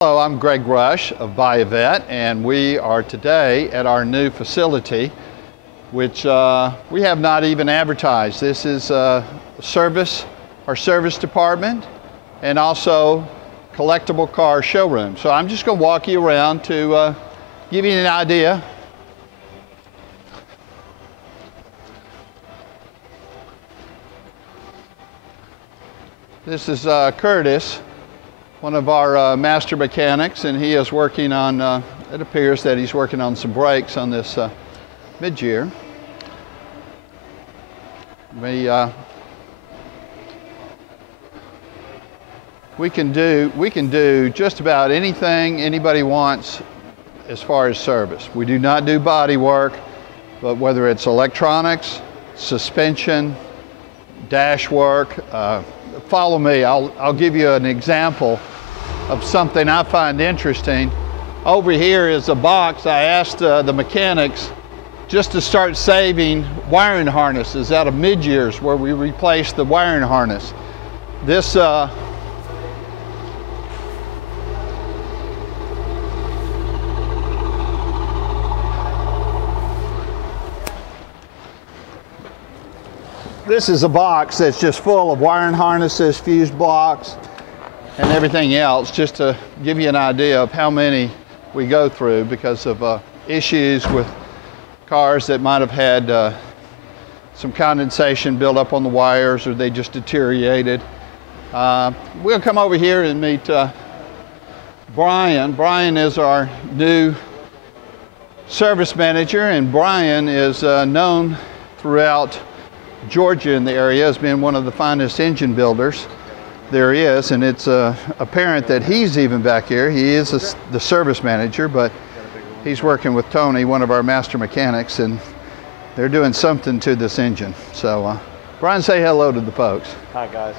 Hello, I'm Greg Rush of Buyavette, and we are today at our new facility, which we have not even advertised. This is our service department, and also collectible car showroom. So I'm just going to walk you around to give you an idea. This is Curtis, one of our master mechanics, and he is working on, it appears that he's working on some brakes on this mid-year. We can do just about anything anybody wants as far as service. We do not do body work, but whether it's electronics, suspension, dash work, follow me. I'll give you an example of something I find interesting. Over here is a box. I asked the mechanics just to start saving wiring harnesses out of mid-years where we replace the wiring harness. This This is a box that's just full of wiring harnesses, fuse blocks, and everything else, just to give you an idea of how many we go through because of issues with cars that might have had some condensation built up on the wires, or they just deteriorated. We'll come over here and meet Brian. Brian is our new service manager, and Brian is known throughout Georgia in the area has been one of the finest engine builders there is, and it's apparent that he's even back here. He is the service manager, but he's working with Tony, one of our master mechanics, and they're doing something to this engine. So Brian, say hello to the folks. Hi guys.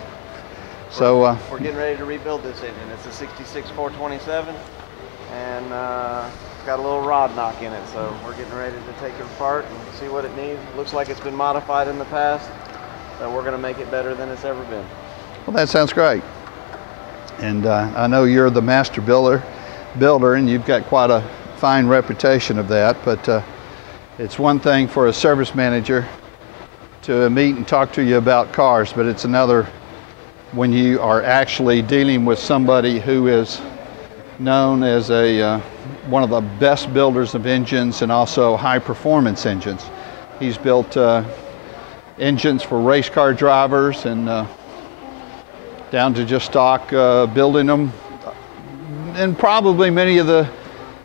So we're getting ready to rebuild this engine. It's a 66 427, and it's got a little rod knock in it, so we're getting ready to take it apart and see what it needs. Looks like it's been modified in the past, so we're going to make it better than it's ever been. Well, that sounds great. And I know you're the master builder, and you've got quite a fine reputation of that, but it's one thing for a service manager to meet and talk to you about cars, but it's another when you are actually dealing with somebody who is known as one of the best builders of engines and also high performance engines. He's built engines for race car drivers and down to just stock building them, and probably many of the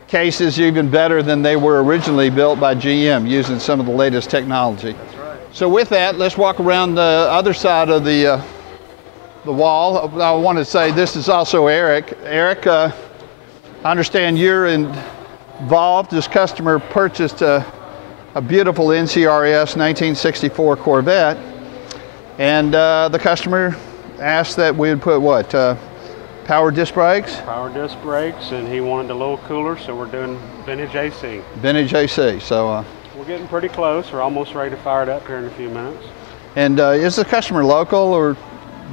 cases even better than they were originally built by GM using some of the latest technology. That's right. So with that, let's walk around the other side of the wall. I want to say this is also Eric. Eric, I understand you're involved. This customer purchased a beautiful NCRS 1964 Corvette, and the customer asked that we would put what? Power disc brakes? Power disc brakes, and he wanted a little cooler, so we're doing vintage AC. Vintage AC, so. We're getting pretty close. We're almost ready to fire it up here in a few minutes. And is the customer local, or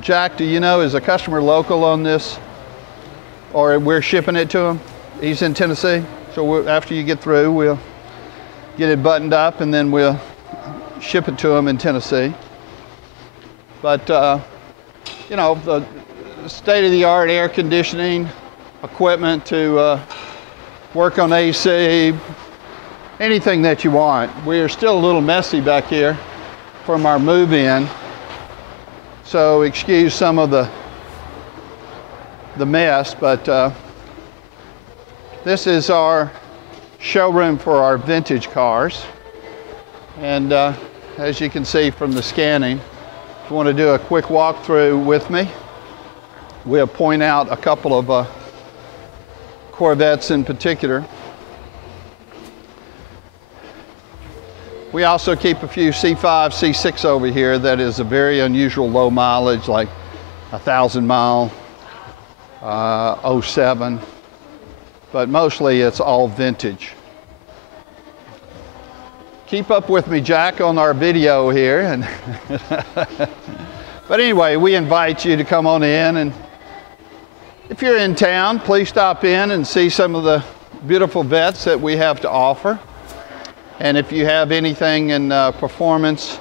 Jack, do you know, is the customer local on this? Or we're shipping it to him? He's in Tennessee, so after you get through, we'll get it buttoned up and then we'll ship it to him in Tennessee. But, you know, the state-of-the-art air conditioning equipment to work on AC, anything that you want. We are still a little messy back here from our move-in, so excuse some of the mess, but this is our showroom for our vintage cars. And as you can see from the scanning, if you want to do a quick walkthrough with me, we'll point out a couple of Corvettes in particular. We also keep a few C5, C6 over here that is a very unusual low mileage, like 1,000 mile, 07, but mostly it's all vintage. Keep up with me, Jack, on our video here. And but anyway, we invite you to come on in and If you're in town, please stop in and see some of the beautiful vets that we have to offer. And if you have anything in performance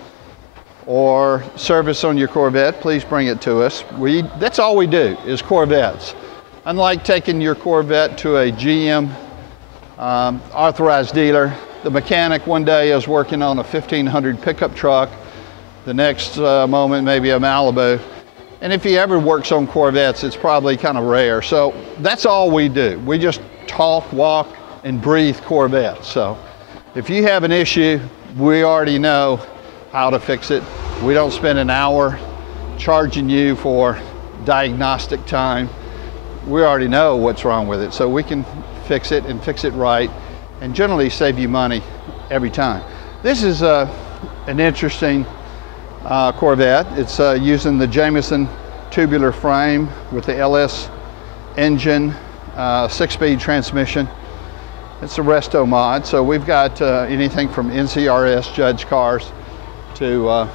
or service on your Corvette, please bring it to us. That's all we do is Corvettes. Unlike taking your Corvette to a GM authorized dealer, the mechanic one day is working on a 1500 pickup truck, the next moment maybe a Malibu. And if he ever works on Corvettes, it's probably kind of rare. So that's all we do. We just talk, walk, and breathe Corvettes. So if you have an issue, we already know how to fix it. We don't spend an hour charging you for diagnostic time. We already know what's wrong with it. So we can fix it and fix it right and generally save you money every time. This is an interesting Corvette. It's using the Jameson tubular frame with the LS engine, 6-speed transmission. It's a resto mod, so we've got anything from NCRS judge cars to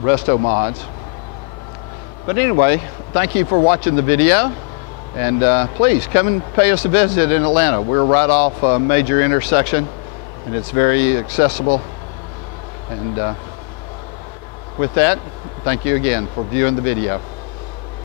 resto mods. But anyway, thank you for watching the video, and please come and pay us a visit in Atlanta. We're right off a major intersection, and it's very accessible. And with that, thank you again for viewing the video.